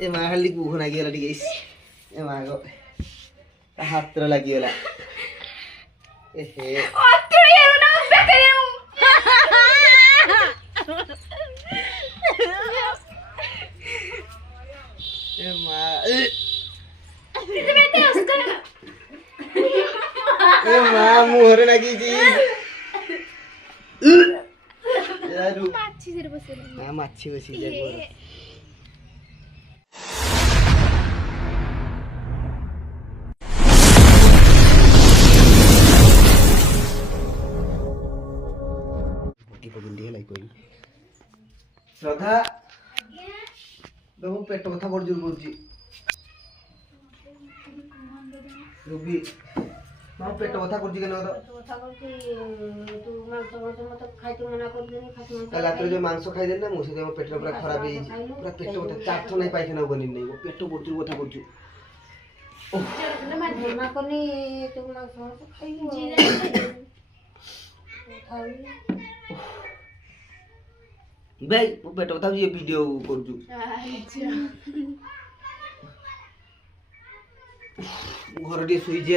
ඒ මාහල්ලි කුහුණා කියලා ටිකයිස් ඒ මාගෝ හතරලා කියලා එහේ ඔත්තරේ වුණා බකරියු එමා එමා මුහර නැගී ජී মাছি ধরে বসে হ্যাঁ মাছি বসে যাই বড় শ্রদ্ধা দেখো পেট কথা বড় জোর করছি রুবি মা পেট কথা করছি কেন কথা করছি রাত্রে যে মাংস খাই দেন না মুসি আমার পেটের পুরা খারাপ হয়ে যাচ্ছে পুরা পেটটা গোটা চারটো নাই পাইখানা বনি নাই পেট প্রচুর কথা করছু ভাই ভিডিও করছু ঘরে টিকে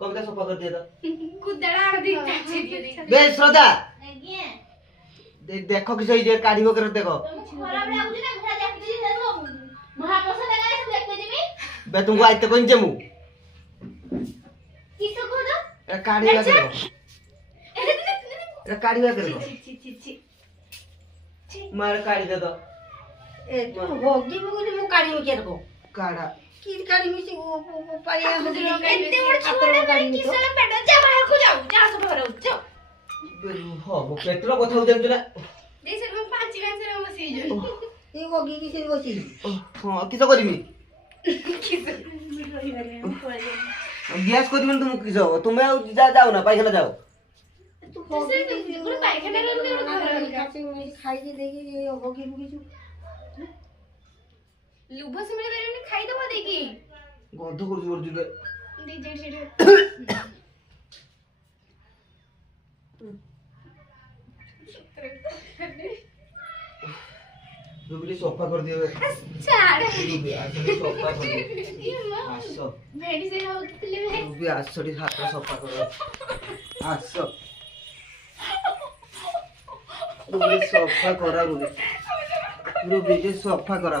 কবিতা সব পকর দিয়ে দাও কুদাড়া আর দিন কাছে দিয়ে দে বে শ্রদ্ধা দেখো কিছু এই যে কাড়িব করে দেখো খারাপ লাগুছে না ঘুরা দেখতে দিই দেখো মহাপসা লাগালে সব দেখতে দিবি বে তুমি আইতে কোন জেমু কিছু কোদো এ কাড়িবা মার কাড়ি দে দাও এ তো ভোগ দিব বলে মু কাড়িব কি কাড়া ಕಿರ್ಕಾರಿ ಮಿಸಿ ಉಪಾಯ ହବ ପେଟ୍ରୋଲ କଥା ହଉଛନ୍ତି ନା ହଁ କିସ କରିବି ଗ୍ୟାସ୍ କରିବିନି ତୁମକୁ କିସ ହବ ତୁମେ ଆଉ ଯାଅ ନା ପାଇଖାନା ଯାଅ ଖାଇକି ଦେଇକି ହଗି କିଛି লুভো সিমরে বেরেনি খাই দেবো দেখি গন্ধ করছি ওর জুলে রুবিলি সফা করে দিও ছাড় রুবি আসলে সফা করে আসো ভেড়ি হাত সফা আসো সফা করা রুবি রুবি সফা করা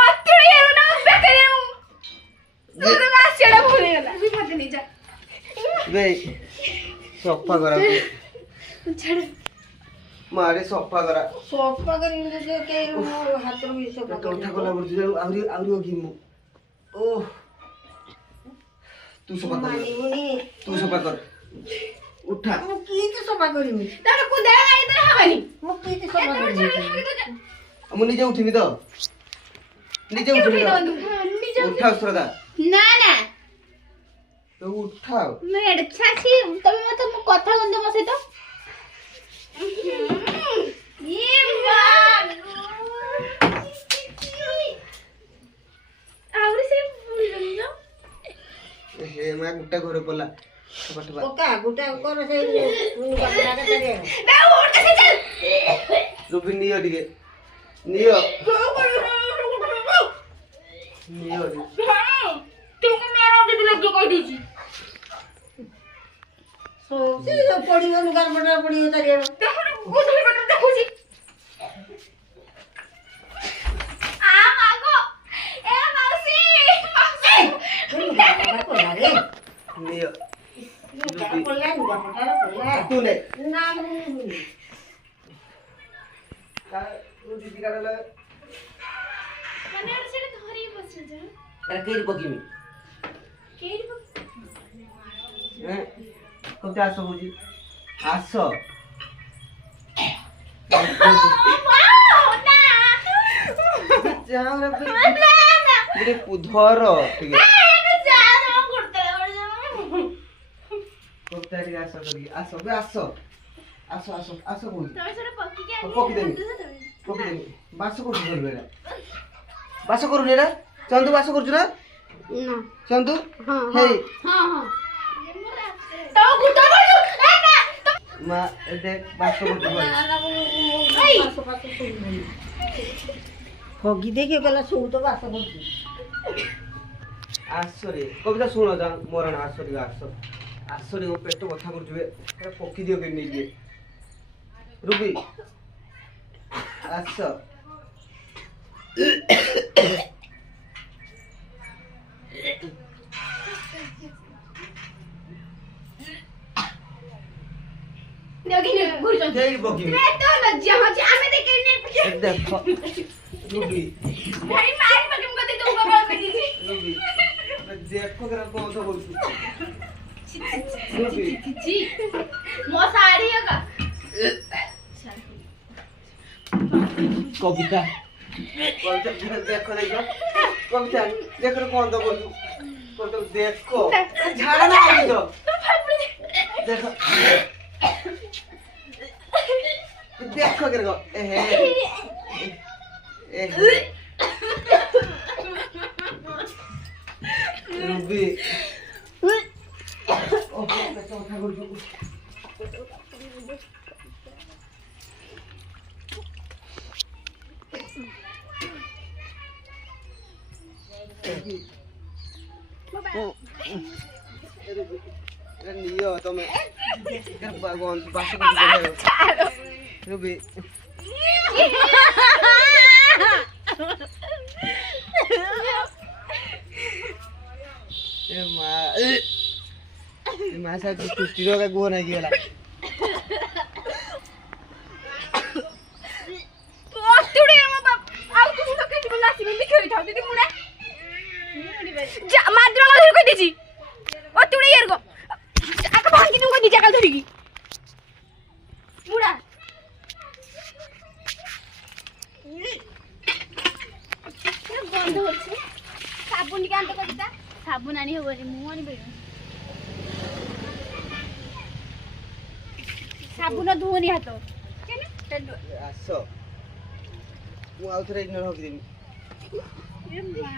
অত্তরি এর না বেকারে সুন্দর না সেটা ভুলে গেল তুই ভাতে নি যা বে সফা করা ছাড় মারে সফা করা সফা করে নিলে যে কে হাতর মি সফা করে কথা কলা বলছিস আউরি আউরি গিমু ও তুই সফা কর তুই সফা কর উঠা মু কি তো সফা করিমি তাহলে কো দেয় আইতে হাবানি মু কি তো সফা করিমি আমি নিজে উঠিনি তো নিচে উঠে হ্যাঁ, উঠাও শ্রদ্ধা না না তো উঠাও মেড ছাছি তুমি মতো কথা বন্ধ বসে তো ହେ ମା ଗୁଟା ଘରେ ପଲା ପକା ଗୁଟା କର ସେ ରୁବି ନିଅ ଟିକେ ନିଅ ਨਹੀਂ ਹੋ ਰਹੀ ਹਾਂ ਤੂੰ ਮੇਰਾ ਕਿਦ ਲੱਗ ਕੋਈ ਦੂਜੀ ਸੋ ਸੀ ਪੜੀ ਉਹਨੂੰ ਕਰ ਬਣਾ ਪੜੀ ਉਹ ਤਾਂ ಬಗಿಮಿ হ্যাঁ, কোথায় আসো বুঝি আসো আচ্ছা, ধর ঠিক আসো আসো আসো আসো আসো আসো পকি দেবি পকি দেবি বাস করছি ধরবে বাস করুন না চন্দ্র বাস করছো না না চন্দু হ্যাঁ হ্যাঁ মা দেখ বাসো ফগি দেখে গেল শুনতো বাসো করছি ଆଶ୍ଚର୍ଯ୍ୟ କବିତା ଶୁଣ ମୋର ନା ଆଶ୍ଚର୍ଯ୍ୟ ଆଶ୍ଚର୍ଯ୍ୟ ଆଶ୍ଚର୍ଯ୍ୟ ମୋ ପେଟ କଥା କରୁଥିବେ ପକି ଦିଅ କେମିତି ନେଇଯିବେ ରୁବି ଆସ দেখো কবিতা দেখো দেখো কবিতা দেখো গন্ধ করবো কত দেখো ঝাড়া না আমি তো হ্যাঁ, দেখো দেখো નિયો તમે ભગવાન પાછો રૂબી મા સાથે ચૂંટી રોગા ગુઓ ના ગયેલા মাদ্রা কথা কই দিছি কি পুরা বন্ধ হচ্ছে সাবুন টিকে আনতে পারি তা সাবুন আনি হব মু আনিবে সাবুন ধুওনি হাত আস মু আউ থরে ইগনোর হকি দিমি এ মা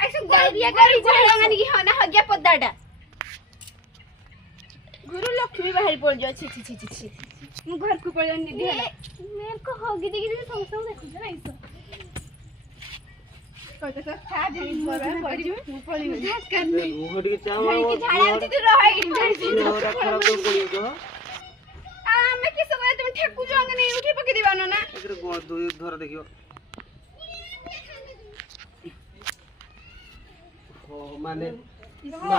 আইসো গলিয়া গলি জাহাঙ্গানি কি হনা হ্যাঁ, হগিয়া হ্যাঁ, পদ্দাটা गुरु लक्ष्मी बाहर पड़ जाओ छी छी छी छी मु घर को पड़ जाने दे मैम को होगी देखि दे सब सब देखो ना इसो कहते सर खा दे पर पड़ी मु पड़ी झाट कर नहीं मु के चाव की झाड़ा उठी तो रहे इंटरेस्ट खराब कर पड़ी तो আমি কি সবাই তুমি ঠেকু জঙ্গে নেই উঠি পকে দিবা না এর গড় দুই ধরে দেখিও ও মানে না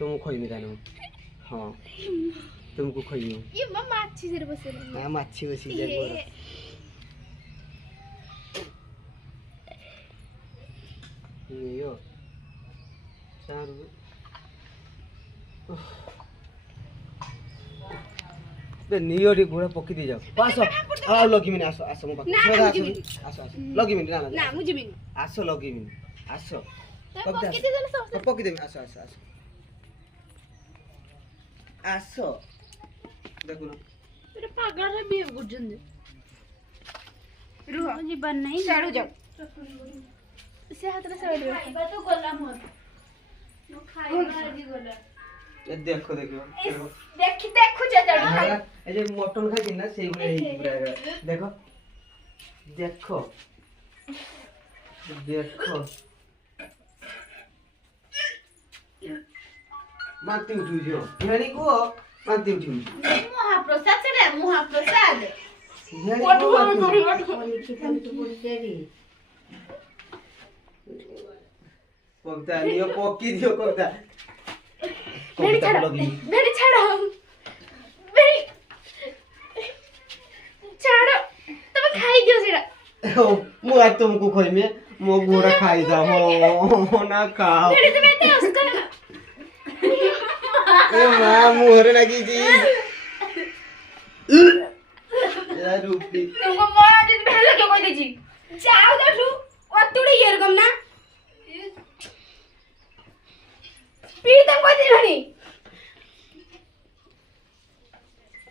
तुमको खोई में जाना हाँ तुमको खोई में ये मम्मा अच्छी सेर बसे रहे हैं मम्मा अच्छी बसी है बोलो नहीं यो चार तो नहीं यो रिकॉर्ड पक्की दी जाओ पास हो आओ लोगी मिनी आशो आशो मुबारक आशो आशो आशो मिनी ना ना मुझे मिनी आशो लोगी मिनी आशो पक्की दी जाना सो पक्की दी आशो आशो আসো দেখো না এটা পাগলারে বিয়ে করছেন রুহ নি বান নাই ছাড়ো যাও সে হাতটা ছাড়ো খাইবা তো গোলাম হল নো খাইবা আরবি গোলাম এ দেখো দেখো দেখি দেখো যা যা হ্যাঁ, এই যে মটন খাইছিস না সেই গুলো দেখো দেখো দেখো Yeah. মাতি উঠি দিও হিয়ানি কো মাতি উঠি মহা প্রসাদ রে মহা প্রসাদ কত বড় করি কত লিখি তুমি তো বলতে রে কবিতা নিও পকি দিও কবিতা বেড়ি ছাড়ো বেড়ি ছাড়ো বেড়ি ছাড়ো তুমি খাই খাইমে মো গোড়া খাই দাও না খাও এ মা মোহরে নাকি জিজ এরা রূপি তোমকে মরা দিতে ভেলে কে কই দিছি যাও দেখু অতুড়ি ইয়ে এরকম না পিতে কই দিলানি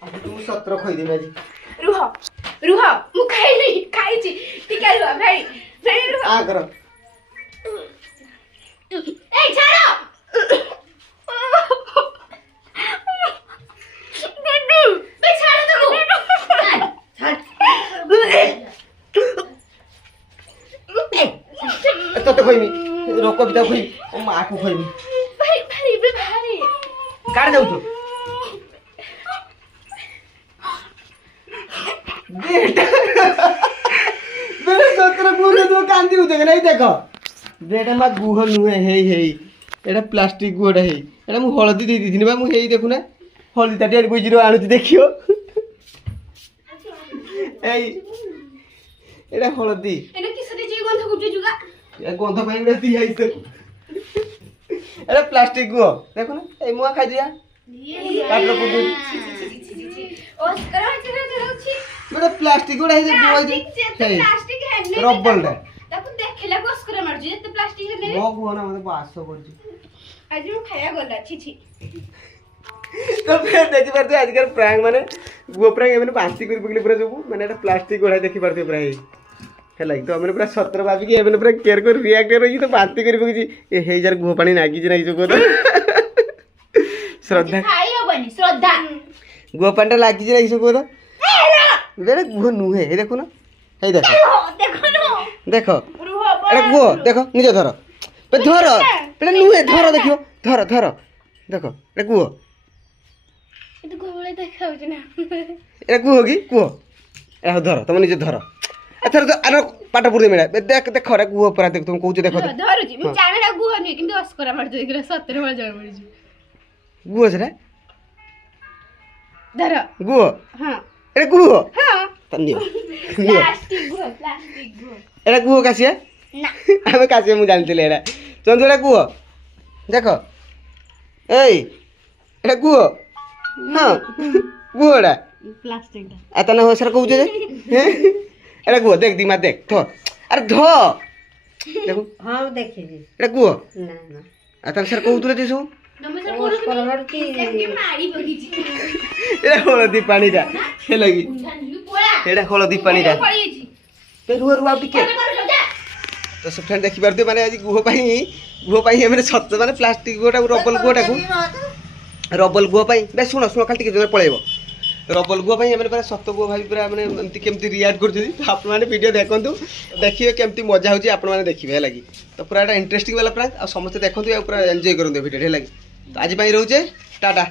আজ তুমি সত্র কই দিবে আজি রুহ রুহ মু খাইলি খাইছি ঠিক আছে রুহ ভাই ভাই রুহ আ করো এই ছাড়ো ମତେ କହିବି ରୋଗ କବିତା କହିବି ମୋ ମାଆକୁ କହିବି କାଳେ ଯାଉଛୁ ବେଟା ସତରେ ପୁରୀ ତୁ କାନ୍ଦି ଉଠେ ନାଇଁ ଦେଖ ବେଟା ମା ଗୁହ ନୁହେଁ ହେଇ ହେଇ ଏଇଟା ପ୍ଲାଷ୍ଟିକ ଗୁହଟା ହେଇ ଏଇଟା ମୁଁ ହଳଦୀ ଦେଇ ଦେଇଥିଲି ବା ମୁଁ ହେଇ ଦେଖୁନା ହଳଦୀଟା ଟିକେ ବୁଝିର ଆଣୁଛି ଦେଖିବ ଏଇ এটা হলদি এটা কিসে দিয়ে গন্ধ করছে জুগা ଗନ୍ଧ ପାଇଁ ଗୋଟେ ଦିଆ ହେଇଛି ତାକୁ ଏଟା ପ୍ଲାଷ୍ଟିକ କୁହ ଦେଖୁନ ଏଇ ମୁଆ ଖାଇଦିଆ ପାଟିରେ ପଟୁ ଗୋଟେ ପ୍ଲାଷ୍ଟିକ ଗୋଟେ ହେଇଛି ହେଇଛି ରବଲଟା ତାକୁ ଦେଖିଲା ଅସ୍କର ମାରୁଛି ଯେତେ ପ୍ଲାଷ୍ଟିକ ହେଲେ ମୋ କୁହ ନା ମତେ ବାସ କରୁଛି ଆଜି ମୁଁ ଖାଇବା ଗଲା ଛି ଛି ତ ଫେର ଦେଖିପାରୁଥିବେ ଆଜିକାଲି ପ୍ରାଙ୍ଗ ମାନେ ପୁଅ ପ୍ରାଙ୍ଗ ଏମାନେ ବାନ୍ତି କରି ପକେଇଲେ ପୁରା ସବୁ ମାନେ ଏଟା ପ୍ଲାଷ୍ଟିକ ଗୁଡ଼ା ଦେଖିପାରୁଥିବେ ପ୍ରାୟ ହେଲା ତ ଆମେ ପୁରା ସତର ଭାବିକି ଏମାନେ ପୁରା କେୟାର କରି ରିଆକ୍ଟ କରିକି ତ ବାନ୍ତି କରି ପକେଇଛି ଏ ହେଇ ଯାର ଗୁହ ପାଣି ନାଗିଛି ନାଗିଛି କୁହ ଶ୍ରଦ୍ଧା ଶ୍ରଦ୍ଧା ଗୁହ ପାଣିଟା ଲାଗିଛି ନାଗିଛି କୁହ ଏଇଟା ଗୁହ ନୁହେଁ ହେଇ ଦେଖୁନ ହେଇ ଦେଖ ଦେଖ ଏଇଟା ଗୁହ ଦେଖ ନିଜ ଧର ଧର ଏଇଟା ନୁହେଁ ଧର ଦେଖିବ ଧର ଧର ଦେଖ ଏଇଟା କୁହ ଏଇଟା କୁହ କି କୁହ ଏଇଟା ଧର ତମେ ନିଜେ ଧର ଏଥର ତ ଆର ପାଠ ପୁରୀ ମିଳେ ଦେଖ ଦେଖ ରେ ଗୁହ ପରା ଦେଖ ତୁମେ କହୁଛ ଦେଖ ଧରୁଛି ମୁଁ ଜାଣେ ନା ଗୁହ ନୁହେଁ କିନ୍ତୁ ଅସ୍କରା ମାରି ଦେଇ କିରା ସତରେ ମାରି ଜଣା ପଡିଛି ଗୁହ ସେଟା ଧର ଗୁହ ହଁ ଏଟା ଗୁହ ହଁ ତନ୍ୟ ପ୍ଲାଷ୍ଟିକ ଗୁହ ପ୍ଲାଷ୍ଟିକ ଗୁହ ଏଟା ଗୁହ କାଶିଆ ନା ଆମେ କାଶିଆ ମୁଁ ଜାଣିଥିଲି ଏଟା ଚନ୍ଦୁ ଏଟା ଗୁହ ଦେଖ ଏଇ ଏଟା ଗୁହ ହଁ ଗୁହ ଏଟା ପ୍ଲାଷ୍ଟିକଟା ଆଉ ତାହେଲେ ସେଟା କହୁଛ ଯେ এটা কুহ দেখ দিমা দেখ ধ আরে ধ দেখো হ্যাঁ দেখিনি এটা কুহ না না আর তাহলে স্যার কৌতুলে দিছো এটা হলদি পানিটা ହେଲା କି ଏଇଟା ହଳଦୀ ପାଣିଟା ରୁହ ରୁହ ଆଉ ଟିକେ ତ ସବୁଠାରୁ ଦେଖିପାରୁଥିବେ ମାନେ ଆଜି ଗୁହ ପାଇଁ ଗୁହ ପାଇଁ ଏମାନେ ସତ ମାନେ ପ୍ଲାଷ୍ଟିକ ଗୁହଟାକୁ ରବଲ ଗୁହଟାକୁ ରବଲ ଗୁହ ପାଇଁ ବେ ଶୁଣ ଶୁଣ ଖାଲି ଟିକେ ଜଣେ ପଳେଇବ রবল গুয়া ভাই এমানে পুরা সত গুয়া ভাই পুরা মানে এমনি কেমতি রিয়াক্ট করছন্তি তো আপন ভিডিও দেখুন দেখিবে কেমতি মজা হচ্ছে আপনার দেখবে দেখিবে হেলা কি তো পুরা এটা ইন্টারেস্টিং বেলা প্রাঙ্ক আর সমস্ত দেখন্তু পুরা এনজয় করুন ভিডিও হেলা কি তো আজ পাই রহুছে টাটা